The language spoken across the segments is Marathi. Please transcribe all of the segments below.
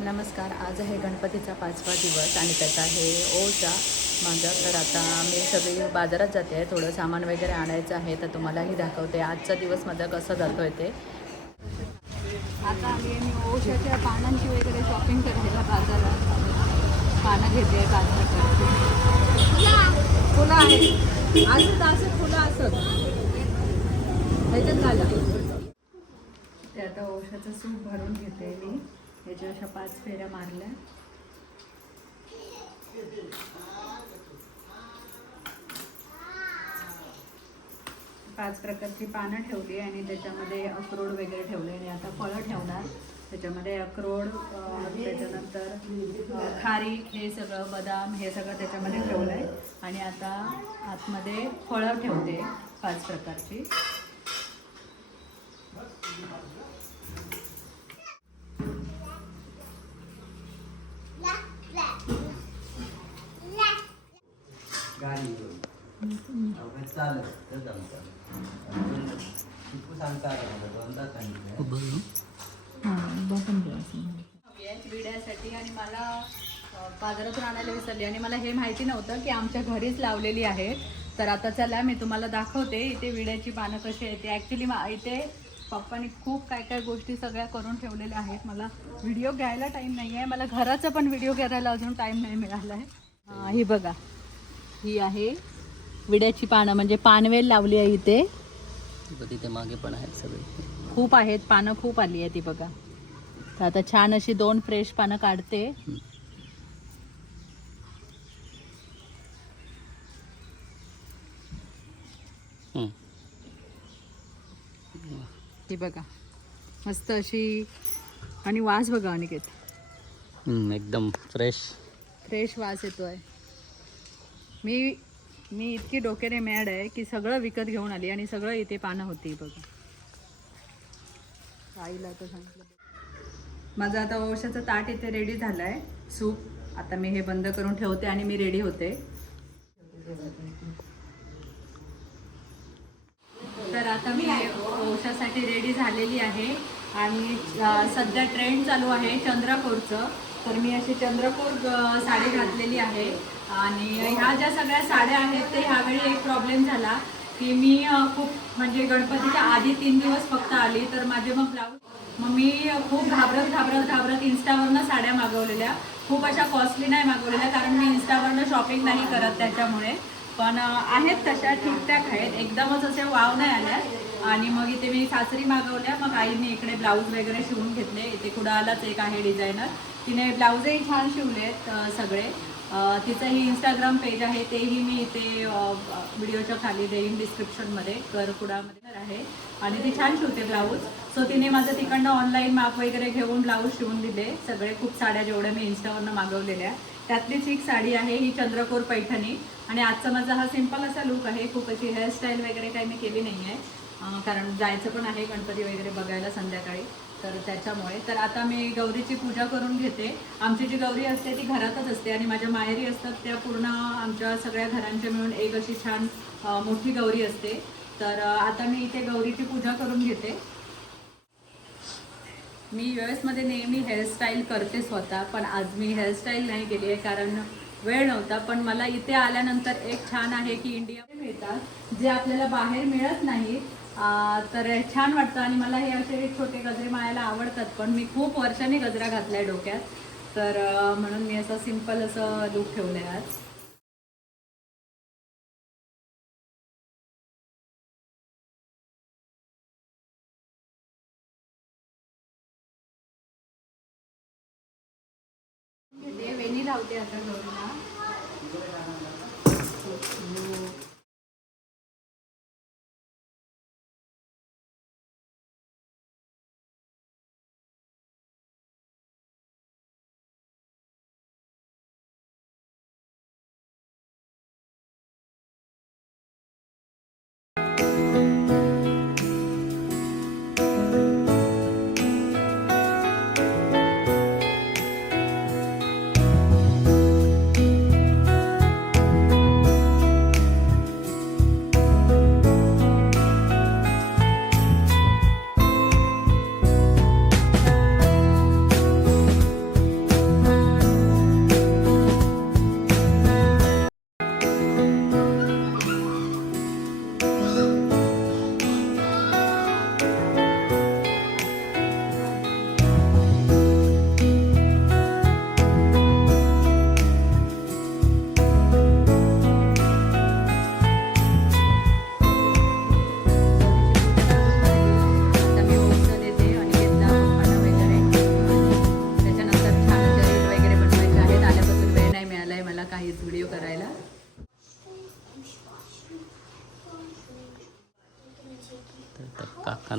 नमस्कार आज आहे गणपतीचा पाचवा दिवस आणि त्याचा आहे ओचा माझा. तर आता मी सगळी बाजारात जाते आहे थोडं सामान वगैरे आणायचं आहे तर तुम्हालाही दाखवते आजचा दिवस माझा कसा जातो आहे ते. आता आम्ही मी ओशाच्या पानांची वगैरे शॉपिंग करते बाजारात पानं घेते पाच प्रकारची फुलं आहे असं असं फुलं असत ह्याच्यात झालं ते आता ओशाचं सूप भरून घेते मी. याच्या अशा पाच फेऱ्या मारल्या. पाच प्रकारची पानं ठेवली आणि त्याच्यामध्ये अक्रोड वगैरे ठेवले आणि आता फळं ठेवणार. त्याच्यामध्ये अक्रोड त्याच्यानंतर खारी खारीक हे सगळं बदाम हे सगळं त्याच्यामध्ये ठेवलं आहे आणि आता आतमध्ये फळं ठेवते पाच प्रकारची. चालत तर जमतं टिपू सांगता आलं मला दोनदा सांगितलं आहेत विड्यासाठी आणि मला बाजारातून आणायला विसरली आणि मला हे माहिती नव्हतं की आमच्या घरीच लावलेली आहे. तर आता चला मी तुम्हाला दाखवते इथे विड्याची पानं कशी आहेत. ॲक्च्युली इथे पप्पानी खूप काय काय गोष्टी सगळ्या करून ठेवलेल्या आहेत. मला व्हिडिओ घ्यायला टाईम नाही आहे मला घराचा पण व्हिडिओ करायला अजून टाईम नाही मिळाला आहे ही बघा. ही आहे विड्याची पानं म्हणजे पानवेल लावली आहे इथे. तिथे मागे पण आहेत सगळे. खूप आहेत पानं खूप आली आहे ती बघा. तर आता छान अशी दोन फ्रेश पानं काढते. ही बघा. मस्त अशी आणि वास बघा अनिकेत. एकदम फ्रेश फ्रेश वास येतोय. मी मी इतकी डोक्याने मॅड आहे की सगळं विकत घेऊन आली आणि सगळं इथे पानं होती बघा. आईला तर सांगितलं. माझं आता औषधाचं ताट इथे रेडी झालं आहे सूप. आता मी हे बंद करून ठेवते आणि मी रेडी होते. तर आता मी औषधासाठी रेडी झालेली आहे. आणि सध्या ट्रेंड चालू आहे चंद्रापूरचं. तर मी अशी चंद्रपूर साडी घातलेली आहे. आणि ह्या ज्या सगळ्या साड्या आहेत ते ह्यावेळी एक प्रॉब्लेम झाला की मी खूप म्हणजे गणपतीच्या आधी तीन दिवस फक्त आली तर माझे मग ब्लाऊज मग मी खूप घाबरत घाबरत घाबरत इन्स्टावरनं साड्या मागवलेल्या. खूप अशा कॉस्टली नाही मागवलेल्या कारण मी इन्स्टावरनं शॉपिंग नाही करत त्याच्यामुळे. पण आहेत तशा ठीकठाक आहेत. एकदमच असे वाव नाही आल्या. आणि मग इथे मी सासरी मागवल्या. मग आईने इकडे ब्लाऊज वगैरे शिवून घेतले. इथे कुडालाच एक आहे डिझायनर. तिने ब्लाऊजही छान शिवलेत सगळे. तिचंही इंस्टाग्राम पेज आहे. तेही मी इथे व्हिडिओच्या खाली देईन डिस्क्रिप्शनमध्ये. कर कुडामध्ये आहे. आणि ती छान शिवते ब्लाऊज. सो तिने माझं तिकडनं ऑनलाईन माप वगैरे घेऊन ब्लाऊज शिवून दिले. सगळे खूप साड्या जेवढ्या मी इन्स्टावरनं मागवलेल्या. त्यातलीच एक साडी आहे ही चंद्रकोर पैठणी. आणि आजचा माझा हा सिंपल असा लुक आहे खूप अशी हेअरस्टाईल वगैरे काही मी केली नाही आहे कारण जायचं पण आहे गणपती वगैरे बघायला संध्याकाळी तर त्याच्यामुळे. तर आता मी गौरीची पूजा करून घेते. आमची जी गौरी असते ती घरातच असते आणि माझ्या माहेरी असतात त्या पूर्ण आमच्या सगळ्या घरांच्या मिळून एक अशी छान मोठी गौरी असते. तर आता मी इथे गौरीची पूजा करून घेते. मी यू एसमध्ये नेहमी हेअरस्टाईल करते स्वतः पण आज मी हेअरस्टाईल नाही केली आहे कारण वेळ नव्हता. पण मला इथे आल्यानंतर एक छान आहे की इंडिया मिळतात जे आपल्याला बाहेर मिळत नाही तर छान वाटतं आणि मला हे असे छोटे गजरे माळायला आवडतात. पण मी खूप वर्षांनी गजरा घातला आहे डोक्यात. तर म्हणून मी असं सिंपल असं लुक ठेवलं आहे आज.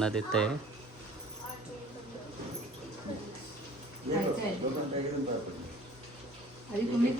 देत. आहे तुम्ही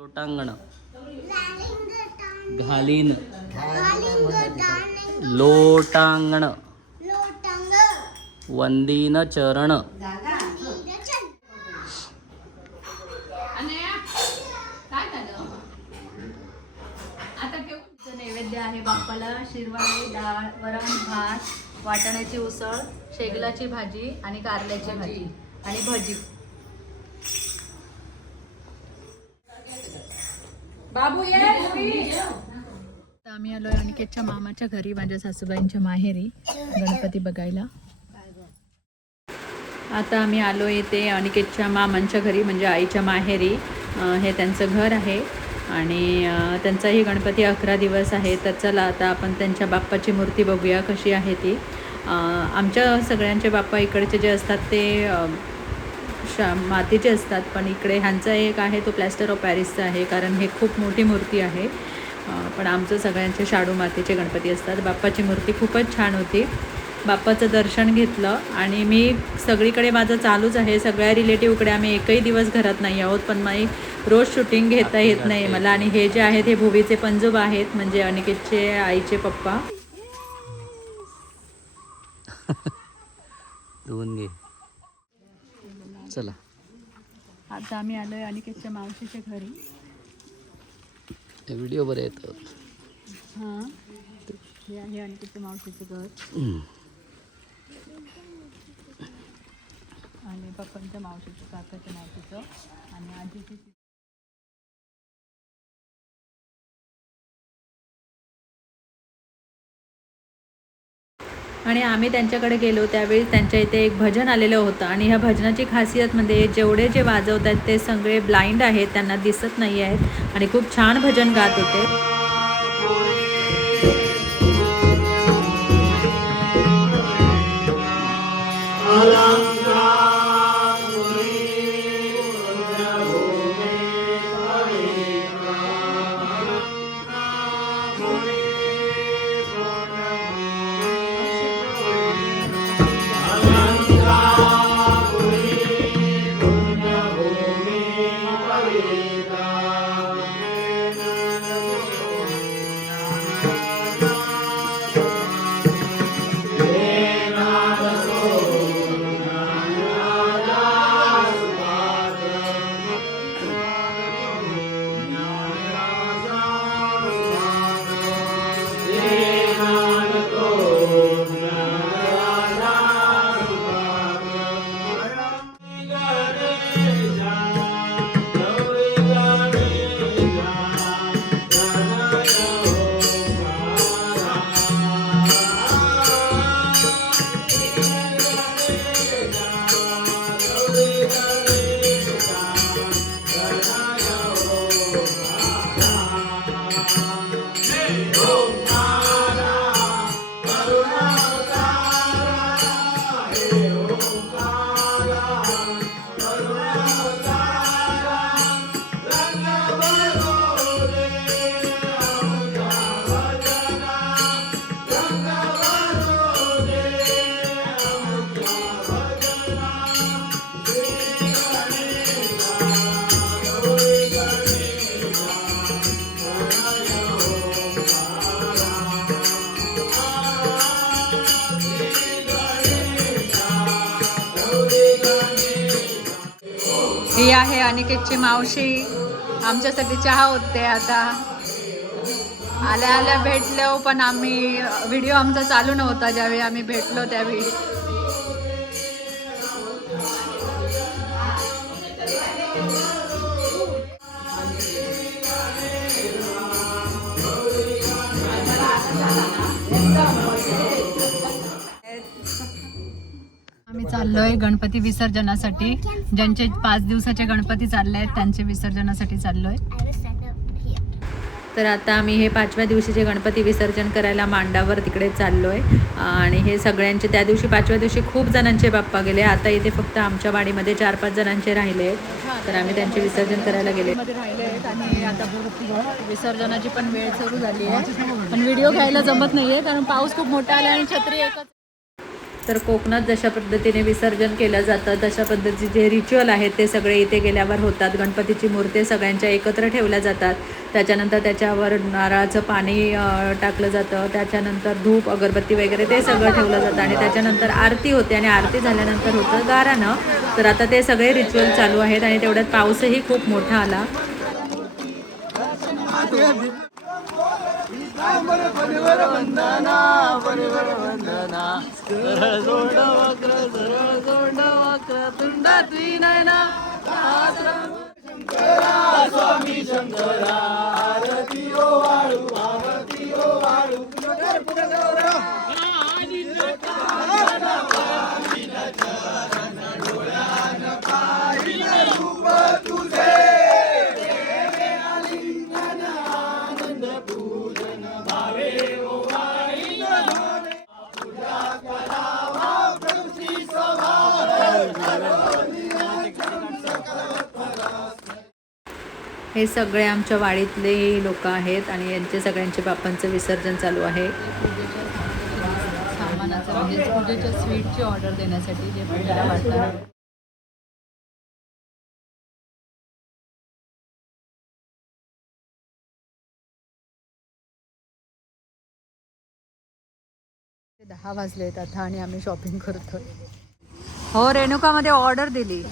लोटांगण घालीन लोटांगण वंदीन चरण नैवेद्य आहे बाप्पाला शिरवाळे डाळ वरण भात वाटाण्याची उसळ शेगलाची भाजी आणि कारल्याची भाजी आणि भजी. बाबू ये आता आम्ही आलोय अनिकेतच्या मामाच्या घरी माझ्या सासूबाईंच्या माहेरी गणपती बघायला. आता आम्ही आलो इथे अनिकेतच्या मामांच्या घरी म्हणजे आईच्या माहेरी. हे त्यांचं घर आहे. आणि त्यांचाही गणपती अकरा दिवस आहे. तर चला आता आपण त्यांच्या बाप्पाची मूर्ती बघूया कशी आहे ती. आमच्या सगळ्यांचे बाप्पा इकडचे जे असतात ते अं, शा मातीचे असतात पण इकडे ह्यांचा एक आहे तो प्लॅस्टर ऑफ पॅरिसचा आहे कारण हे खूप मोठी मूर्ती आहे. पण आमचं सगळ्यांचे शाडू मातीचे गणपती असतात. बाप्पाची मूर्ती खूपच छान होती. बाप्पाचं दर्शन घेतलं आणि मी सगळीकडे माझं चालूच आहे. सगळ्या रिलेटिव्हकडे आम्ही एकही दिवस घरात नाही आहोत पण मी रोज शूटिंग घेता येत नाही. मला आणि हे जे आहेत हे भुवीचे पंजोब आहेत म्हणजे अनिकेतचे आईचे पप्पा. धुवून घे. चला. आता आम्ही आलोय अनिकेतच्या मावशीच्या घरी. व्हिडिओ बरे येतं हां. हे आहे अनिकेतच्या मावशीचं घर. आणि पप्पांच्या मावशीचं काकाच्या मावशीचं. आणि आजीची आणि आम्ही त्यांच्याकडे गेलो त्यावेळी त्यांच्या इथे एक भजन आलेलं होतं. आणि ह्या भजनाची खासियत म्हणजे जेवढे जे वाजवत आहेत ते सगळे ब्लाइंड आहेत त्यांना दिसत नाही आहेत आणि खूप छान भजन गात होते. ही आहे अनिकेतची मावशी. आमच्यासाठी चहा होते आता. आल्या आल्या भेटलो पण आम्ही व्हिडिओ आमचा चालू नव्हता ज्यावेळी आम्ही भेटलो त्यावेळी. चाललोय गणपती विसर्जनासाठी. ज्यांचे पाच दिवसाचे गणपती चालले आहेत त्यांचे विसर्जनासाठी चाललोय. तर आता आम्ही हे पाचव्या दिवशीचे गणपती विसर्जन करायला मांडावर तिकडे चाललोय. आणि हे सगळ्यांचे त्या दिवशी पाचव्या दिवशी खूप जणांचे बाप्पा गेले. आता इथे फक्त आमच्या वाडीमध्ये चार पाच जणांचे राहिले आहेत. तर आम्ही त्यांचे विसर्जन करायला गेले. राहिले आहेत आणि आता विसर्जनाची पण वेळ सुरू झाली आहे. पण व्हिडिओ घ्यायला जमत नाहीये कारण पाऊस खूप मोठा आला आणि छत्री एकच तर कोकणात जशा पद्धतीने विसर्जन केलं जातं तशा पद्धतीचे जे रिच्युअल आहेत ते सगळे इथे गेल्यावर होतात. गणपतीची मूर्ती सगळ्यांच्या एकत्र ठेवल्या जातात. त्याच्यानंतर त्याच्यावर नारळाचं पाणी टाकलं जातं. त्याच्यानंतर धूप अगरबत्ती वगैरे ते सगळं ठेवलं जातं. आणि त्याच्यानंतर आरती होते आणि आरती झाल्यानंतर होतं गारानं तर आता ते सगळे रिच्युअल चालू आहेत आणि तेवढ्यात पाऊसही खूप मोठा आला. कांबर पणवर वंदना पणवर वंदना सरळ जोड वक्र सरळ जोड वक्र तुंडातली नयना शंकरा स्वामी शंकरा आरती ओ वाळू आरती ओ वाळू पुढे पुढे हे सगळे आमच्या वाडीतले लोक आहेत आणि यांचे सगळ्यांचे बाप्पांचं विसर्जन चालू आहे. सामानाचं म्हणजे पूजेच्या स्वीटची ऑर्डर देण्यासाठी जे पूजेला वाटणार दहा वाजले आहेत आता आणि आम्ही शॉपिंग करतोय. हो रेणुकामध्ये ऑर्डर दिली.